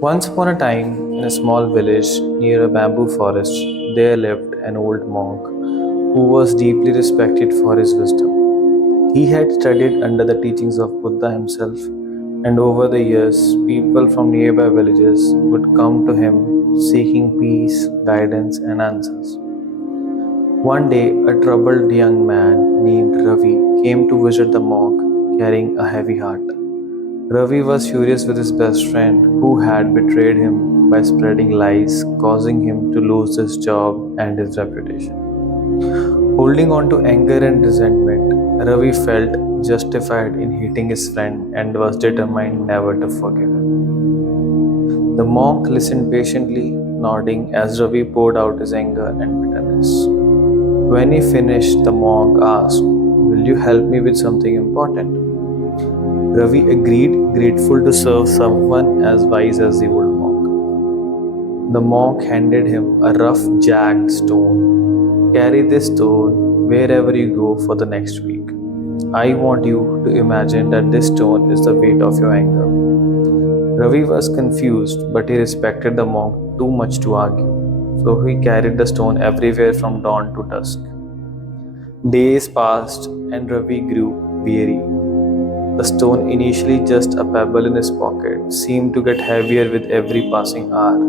Once upon a time, in a small village near a bamboo forest, there lived an old monk who was deeply respected for his wisdom. He had studied under the teachings of Buddha himself, and over the years, people from nearby villages would come to him seeking peace, guidance, and answers. One day, a troubled young man named Ravi came to visit the monk carrying a heavy heart. Ravi was furious with his best friend who had betrayed him by spreading lies, causing him to lose his job and his reputation. Holding on to anger and resentment, Ravi felt justified in hating his friend and was determined never to forgive him. The monk listened patiently, nodding as Ravi poured out his anger and bitterness. When he finished, the monk asked, "Will you help me with something important?" Ravi agreed, grateful to serve someone as wise as the old monk. The monk handed him a rough, jagged stone. "Carry this stone wherever you go for the next week. I want you to imagine that this stone is the weight of your anger." Ravi was confused, but he respected the monk too much to argue. So he carried the stone everywhere from dawn to dusk. Days passed, and Ravi grew weary. The stone, initially just a pebble in his pocket, seemed to get heavier with every passing hour.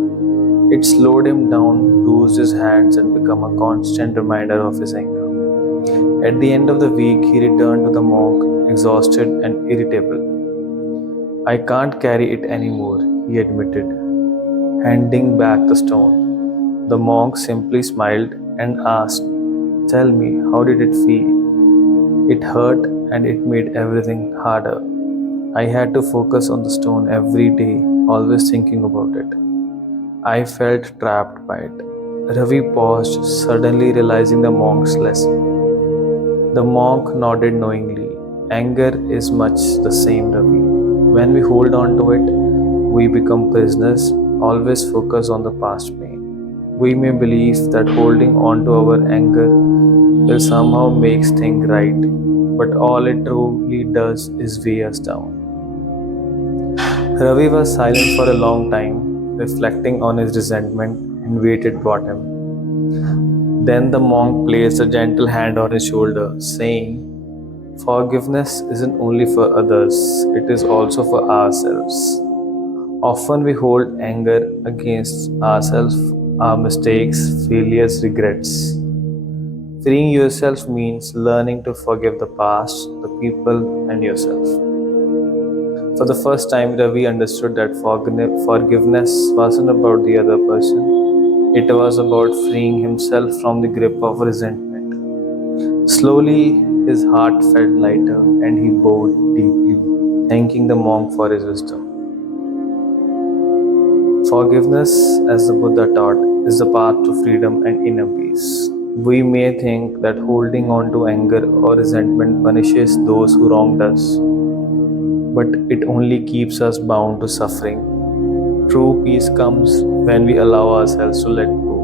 It slowed him down, bruised his hands, and became a constant reminder of his anger. At the end of the week, he returned to the monk, exhausted and irritable. "I can't carry it anymore," he admitted, handing back the stone. The monk simply smiled and asked, "Tell me, how did it feel?" "It hurt and it made everything harder. I had to focus on the stone every day, always thinking about it. I felt trapped by it." Ravi paused, suddenly realizing the monk's lesson. The monk nodded knowingly. "Anger is much the same, Ravi. When we hold on to it, we become prisoners, always focus on the past pain. We may believe that holding on to our anger will somehow make things right, but all it truly does is weigh us down." Ravi was silent for a long time, reflecting on his resentment and waited for him. Then the monk placed a gentle hand on his shoulder, saying, "Forgiveness isn't only for others, it is also for ourselves. Often we hold anger against ourselves, our mistakes, failures, regrets. Freeing yourself means learning to forgive the past, the people, and yourself." For the first time, Ravi understood that forgiveness wasn't about the other person, it was about freeing himself from the grip of resentment. Slowly, his heart felt lighter and he bowed deeply, thanking the monk for his wisdom. Forgiveness, as the Buddha taught, is the path to freedom and inner peace. We may think that holding on to anger or resentment punishes those who wronged us, but it only keeps us bound to suffering. True peace comes when we allow ourselves to let go,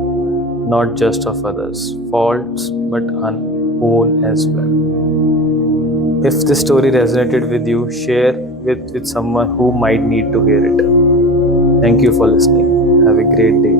not just of others' faults, but our own as well. If this story resonated with you, share with someone who might need to hear it. Thank you for listening. Have a great day.